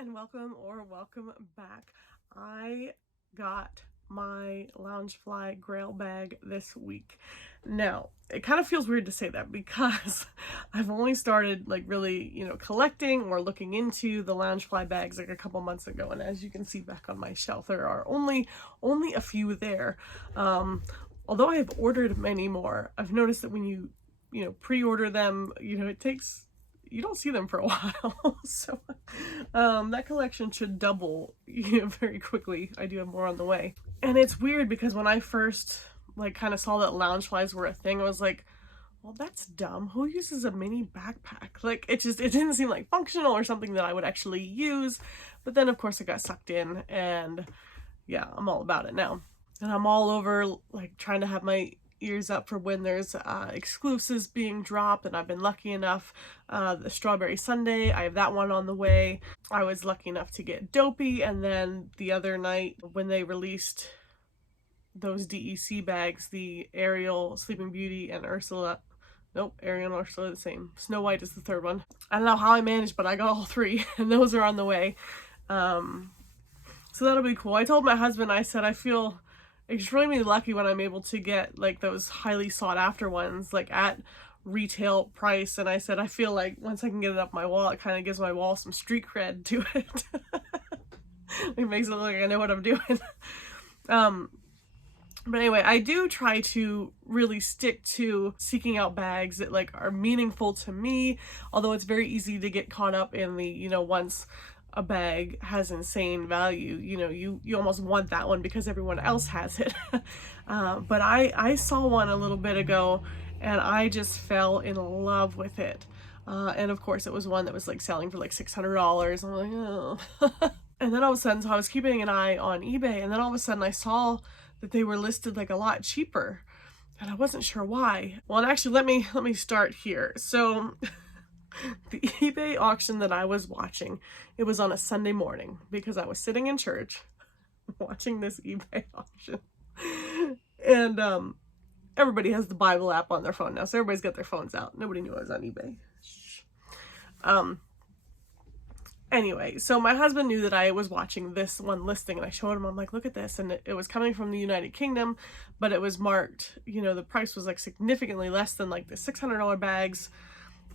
and welcome back. I got my Loungefly Grail bag this week. Now, it kind of feels weird to say that because I've only started like really, collecting or looking into the Loungefly bags like a couple months ago, and as you can see back on my shelf, there are only a few there. Although I have ordered many more, I've noticed that when you pre-order them, you don't see them for a while. So that collection should double very quickly. I do have more on the way. And it's weird because when I first kind of saw that Loungeflies were a thing, I was like, well, that's dumb. Who uses a mini backpack? Like, it didn't seem like functional or something that I would actually use. But then of course I got sucked in, and yeah, I'm all about it now. And I'm all over like trying to have my ears up for when there's exclusives being dropped, and I've been lucky enough. The Strawberry Sundae, I have that one on the way. I was lucky enough to get Dopey, and then the other night when they released those DEC bags, the Ariel, Sleeping Beauty, and Ursula. Nope, Ariel and Ursula are the same. Snow White is the third one. I don't know how I managed, but I got all three, and those are on the way. So that'll be cool. I told my husband, I said, I feel extremely lucky when I'm able to get like those highly sought after ones like at retail price, and I said I feel like once I can get it up my wall, it kind of gives my wall some street cred to it. It makes it look like I know what I'm doing. But anyway, I do try to really stick to seeking out bags that like are meaningful to me, although it's very easy to get caught up in the once a bag has insane value, you almost want that one because everyone else has it. But I saw one a little bit ago and I just fell in love with it. And of course it was one that was like selling for like $600. I'm like, oh. And then all of a sudden, so I was keeping an eye on eBay, and then all of a sudden I saw that they were listed like a lot cheaper, and I wasn't sure why. Well, and actually let me start here. So the eBay auction that I was watching, it was on a Sunday morning because I was sitting in church watching this eBay auction. And everybody has the Bible app on their phone now, so everybody's got their phones out. Nobody knew I was on eBay. Anyway, so my husband knew that I was watching this one listing, and I showed him, I'm like, look at this, and it was coming from the United Kingdom, but it was marked, the price was like significantly less than like the $600 bags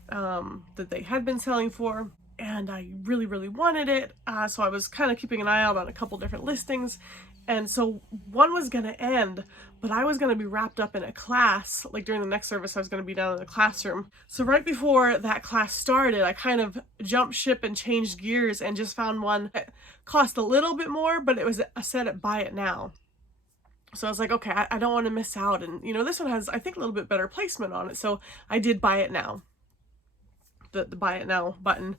that they had been selling for, and I really, really wanted it. So I was kind of keeping an eye out on a couple different listings, and so one was going to end, but I was going to be wrapped up in a class. Like during the next service, I was going to be down in the classroom. So right before that class started, I kind of jumped ship and changed gears and just found one that cost a little bit more, but it was a set at buy it now. So I was like, okay, I don't want to miss out. And this one has, I think, a little bit better placement on it. So I did buy it now. The buy it now button,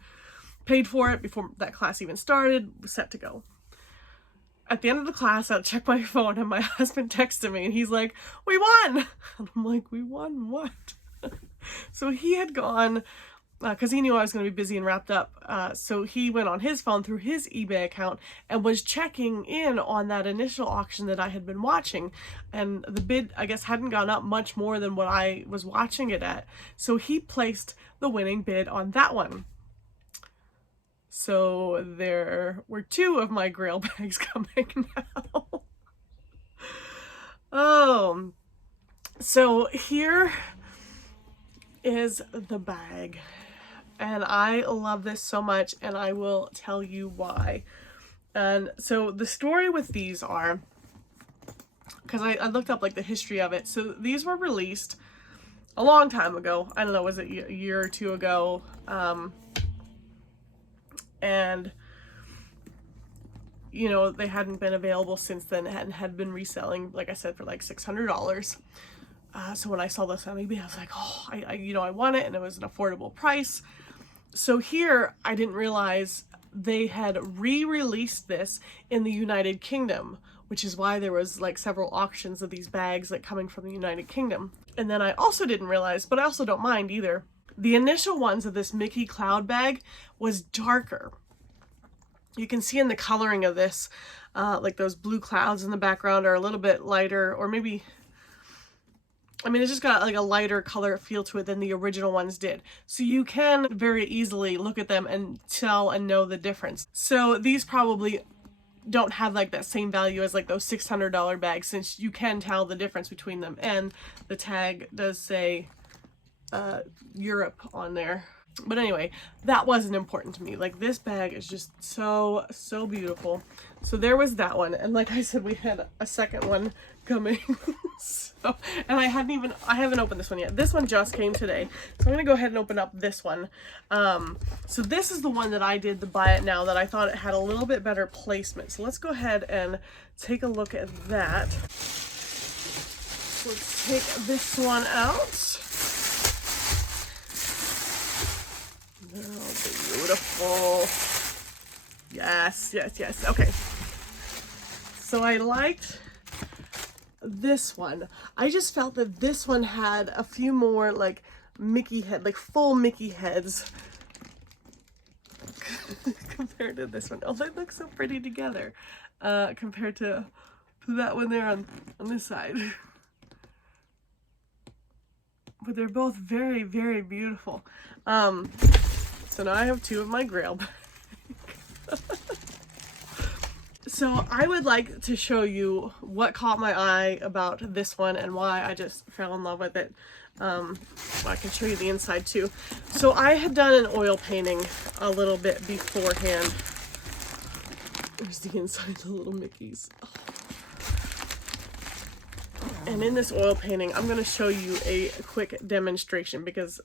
paid for it before that class even started, was set to go. At the end of the class, I checked my phone, and my husband texted me, and he's like, we won! And I'm like, we won what? So he had gone, because he knew I was going to be busy and wrapped up, so he went on his phone through his eBay account and was checking in on that initial auction that I had been watching, and the bid, I guess, hadn't gone up much more than what I was watching it at, so he placed the winning bid on that one. So there were two of my Grail bags coming now. Oh, so here is the bag, and I love this so much, and I will tell you why. And so the story with these are, because I looked up like the history of it. So these were released a long time ago. I don't know, was it a year or two ago? And they hadn't been available since then, and had been reselling, like I said, for like $600. So when I saw this on eBay, I was like, oh, I want it, and it was an affordable price. So here, I didn't realize they had re-released this in the United Kingdom, which is why there was like several auctions of these bags like coming from the United Kingdom. And then I also didn't realize, but I also don't mind either, the initial ones of this Mickey Cloud bag was darker. You can see in the coloring of this, like those blue clouds in the background are a little bit lighter, or maybe I mean, it's just got like a lighter color feel to it than the original ones did. So you can very easily look at them and tell and know the difference. So these probably don't have like that same value as like those $600 bags, since you can tell the difference between them. And the tag does say Europe on there. But anyway, that wasn't important to me. Like, this bag is just so beautiful. So there was that one, and like I said, we had a second one coming. So, and I haven't opened this one yet. This one just came today, so I'm gonna go ahead and open up this one. So this is the one that I did the buy it now, that I thought it had a little bit better placement. So let's go ahead and take a look at that. Let's take this one out. Oh, beautiful. Yes, yes, yes. Okay. So I liked this one. I just felt that this one had a few more like Mickey head, like full Mickey heads compared to this one. Oh, they look so pretty together compared to that one there on this side. But they're both very, very beautiful. So now I have two of my Grail bags. So I would like to show you what caught my eye about this one and why I just fell in love with it. I can show you the inside too. So I had done an oil painting a little bit beforehand. There's the inside, the little Mickeys. Oh. And in this oil painting, I'm going to show you a quick demonstration because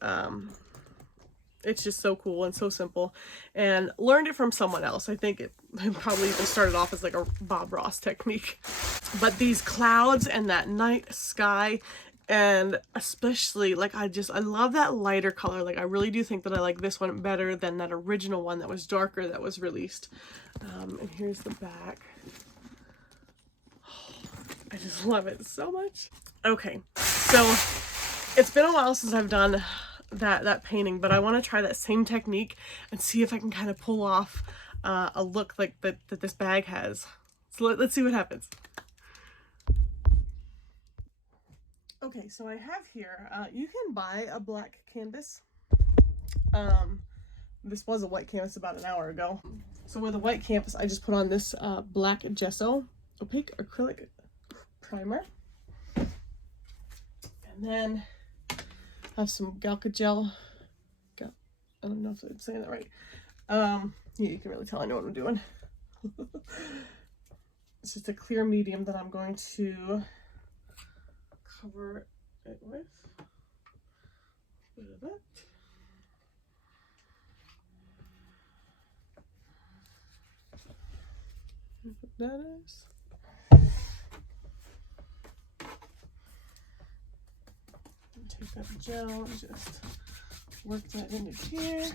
it's just so cool and so simple, and learned it from someone else. I think it probably even started off as like a Bob Ross technique. But these clouds and that night sky, and especially like I love that lighter color. Like, I really do think that I like this one better than that original one that was darker that was released. And here's the back. I just love it so much. Okay, so it's been a while since I've done that painting, but I want to try that same technique and see if I can kind of pull off a look like that this bag has. So let's see what happens. Okay, so I have here, you can buy a black canvas. This was a white canvas about an hour ago. So with a white canvas, I just put on this black gesso opaque acrylic primer, and then have some Galca gel. I don't know if I'm saying that right. Yeah, you can really tell I know what I'm doing. It's just a clear medium that I'm going to cover it with. A bit of it. What that is. Take that gel and just work that into here.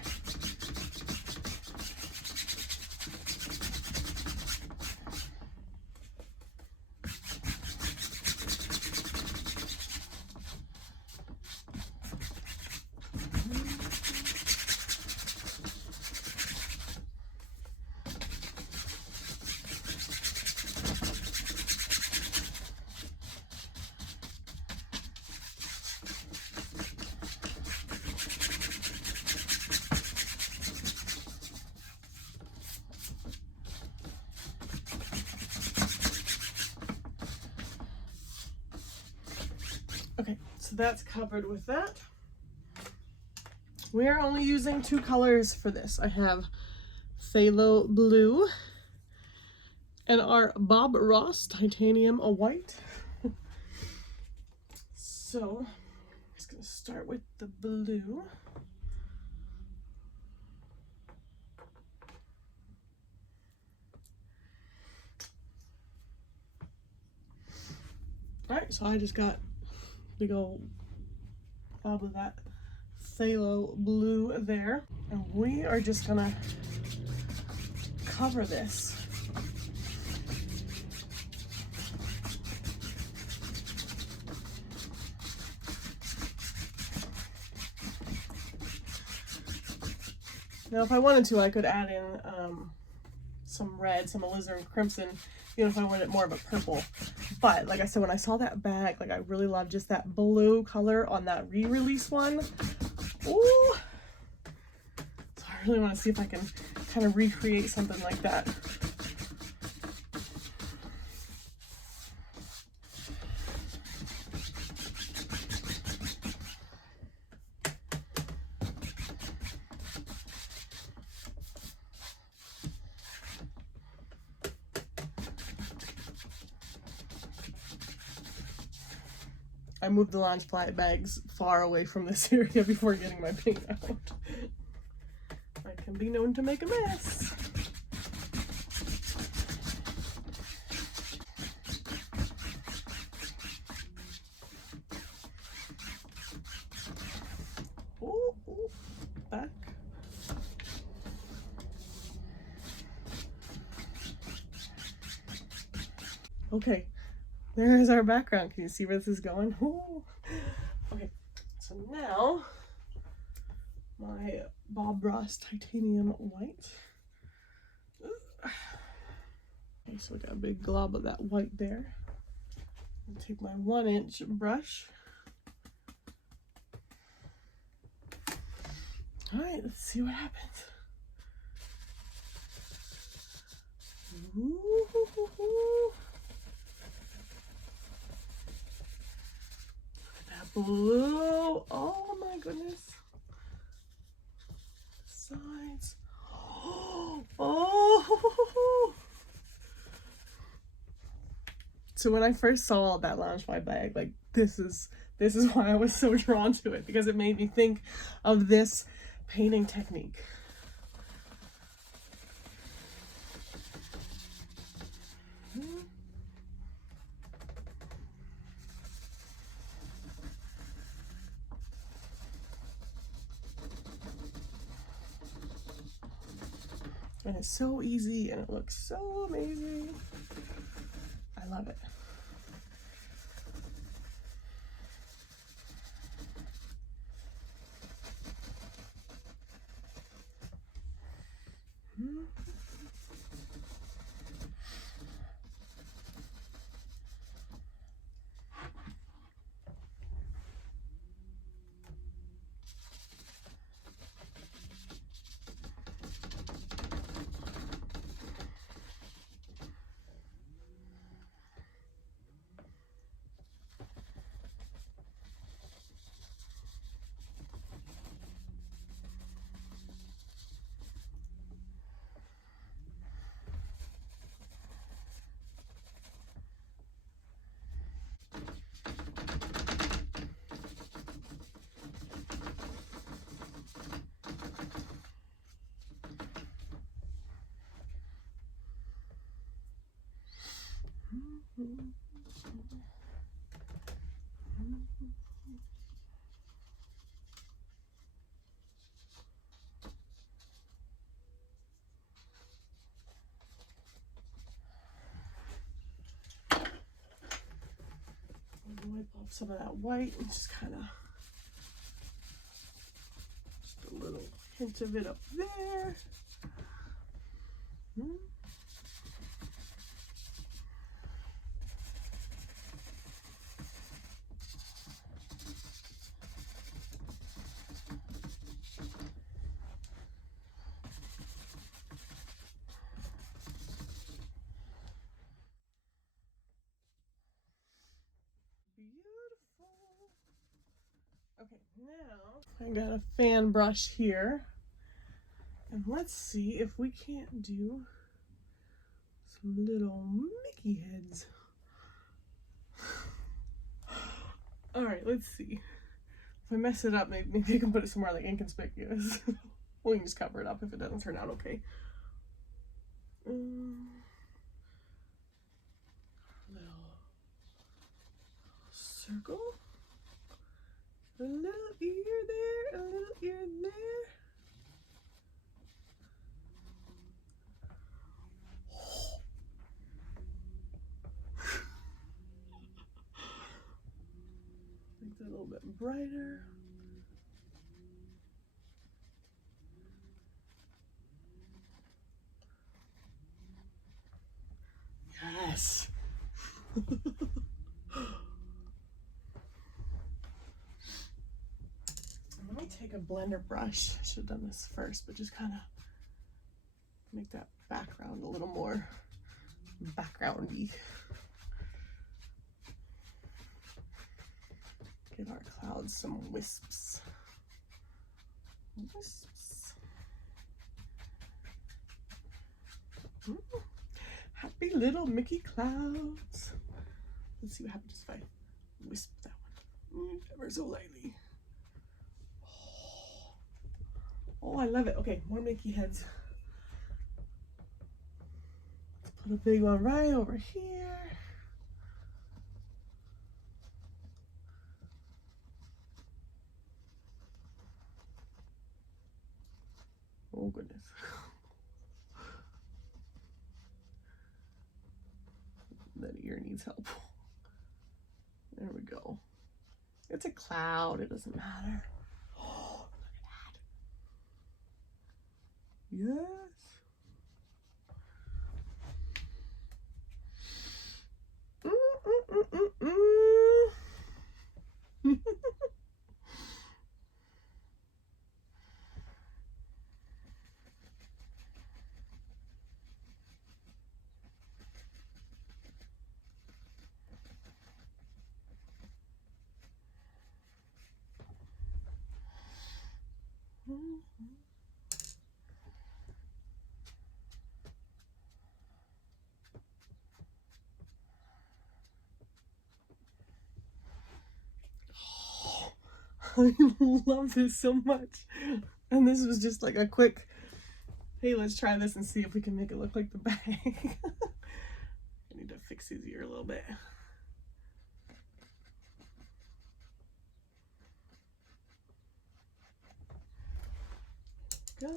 Okay, so that's covered with that. We're only using two colors for this. I have Phthalo Blue and our Bob Ross Titanium White. So I'm just going to start with the blue. Alright, so I just got big old blob of that phthalo blue there, and we are just gonna cover this. Now if I wanted to, I could add in some red, some alizarin crimson, you know, if I wanted more of a purple. But like I said, when I saw that bag, like I really love just that blue color on that re-release one. Ooh. So I really want to see if I can kind of recreate something like that. I moved the Loungefly bags far away from this area before getting my paint out. I can be known to make a mess. Ooh, ooh, back. Okay, there is our background. Can you see where this is going? Ooh. Okay, so now my Bob Ross titanium white. Okay, so I got a big glob of that white there. I'll take my 1-inch brush. All right, let's see what happens. Ooh. That blue. Oh my goodness. Sides. Oh. So when I first saw that Loungefly bag, like this is why I was so drawn to it, because it made me think of this painting technique. And it's so easy and it looks so amazing. I love it. Wipe off some of that white and just kind of, just a little hint of it up there. Okay, now I got a fan brush here, and let's see if we can't do some little Mickey heads. All right, let's see. If I mess it up, maybe I can put it somewhere like inconspicuous. We can just cover it up if it doesn't turn out okay. Little circle. A little ear there, a little ear there. Make that a little bit brighter. goodness. Let me take a blender brush. I should have done this first, but just kind of make that background a little more backgroundy. Give our clouds some wisps. Wisps. Happy little Mickey clouds. Let's see what happens if I wisp that one ever so lightly. Oh, I love it. Okay, more Mickey heads. Let's put a big one right over here. Oh goodness. That ear needs help. There we go. It's a cloud, it doesn't matter. Oh, look at that. Yes. I love this so much. And this was just like a quick, hey, let's try this and see if we can make it look like the bag. I need to fix his ear a little bit. Go.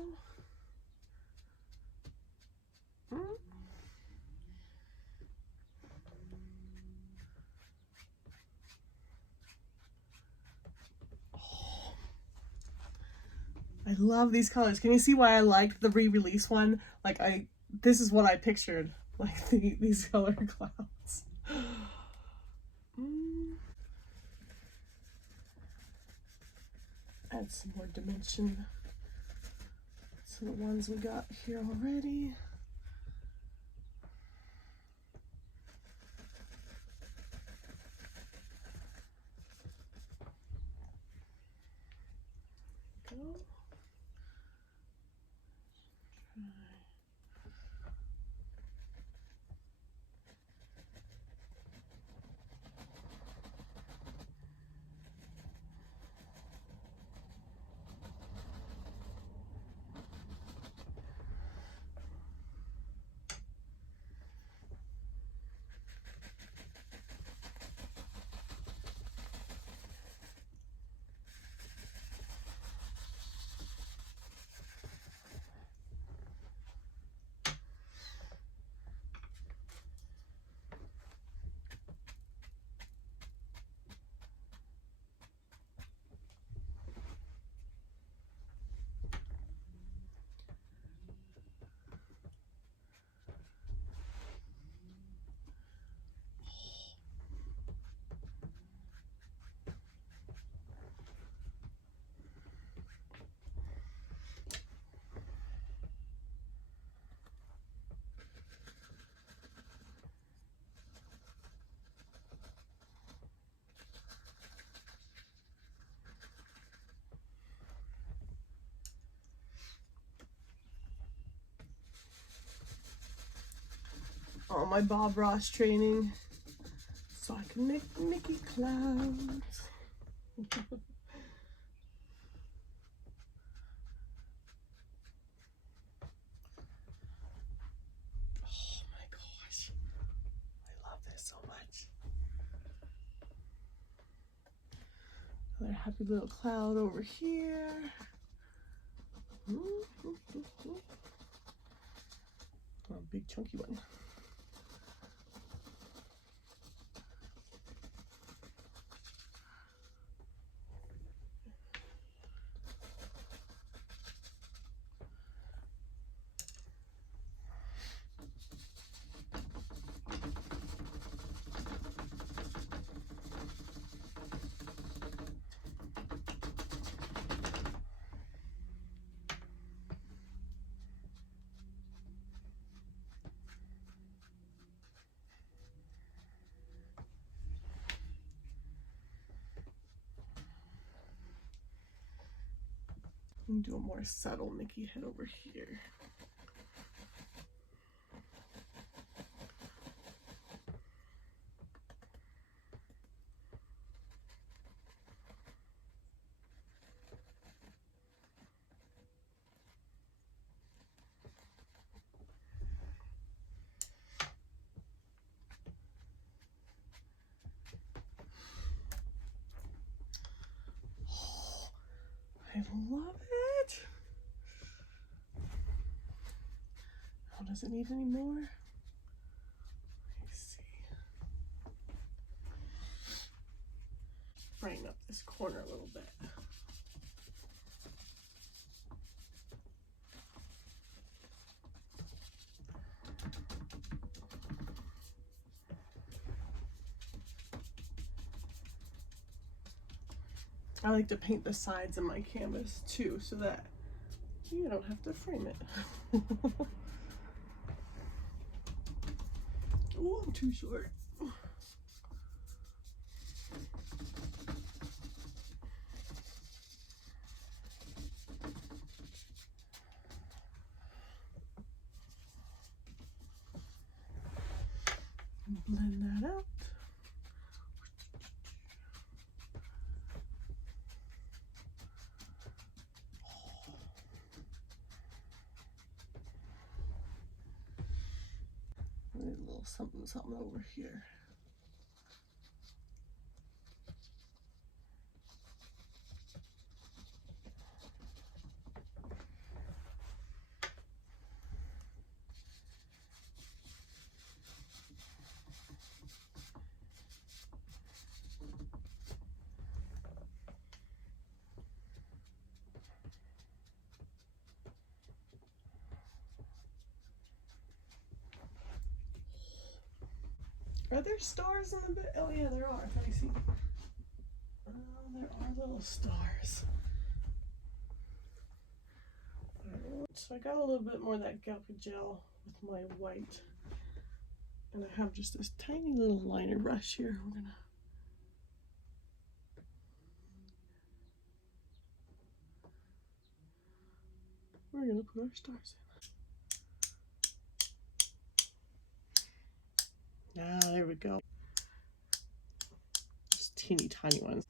I love these colors. Can you see why I liked the re-release one? Like this is what I pictured, like these color clouds. Add some more dimension to the ones we got here already. Go. Oh, my Bob Ross training, so I can make Mickey clouds. Oh my gosh, I love this so much. Another happy little cloud over here. Oh, big chunky one. And do a more subtle Mickey head over here. I love it. Oh, does it need any more? Let me see. Brighten up this corner a little bit. I like to paint the sides of my canvas too, so that you don't have to frame it. Oh, I'm too short. Blend that out. A little something something over here. Are there stars in the bit? Oh yeah, there are. Let me see. Oh, there are little stars. So I got a little bit more of that Galka gel with my white. And I have just this tiny little liner brush here. We're gonna put our stars in. Ah, there we go. Just teeny tiny ones.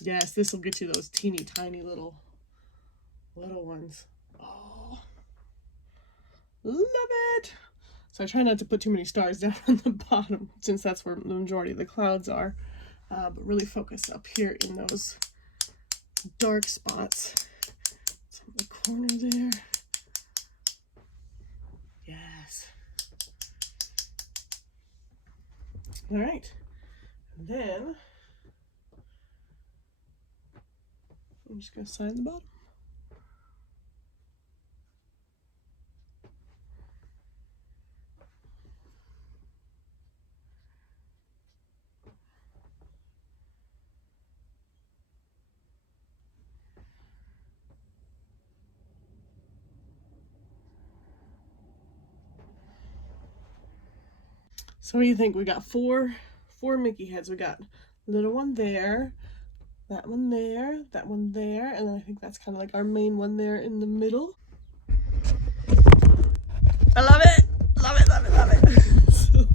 Yes, this will get you those teeny tiny little ones. Oh, love it. So I try not to put too many stars down on the bottom, since that's where the majority of the clouds are, but really focus up here in those dark spots. Some of the corner there. Yes. All right. And then I'm just going to sign the bottom. So what do you think? We got four Mickey heads. We got little one there, that one there, that one there, and then I think that's kind of like our main one there in the middle. I love it! Love it, love it, love it! So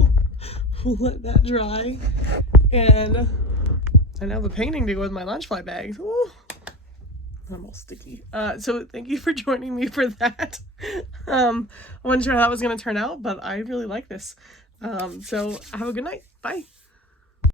we'll let that dry. And I now have a painting to go with my Loungefly bags. Ooh. I'm all sticky. So thank you for joining me for that. I wasn't sure how that was going to turn out, but I really like this. So have a good night. Bye.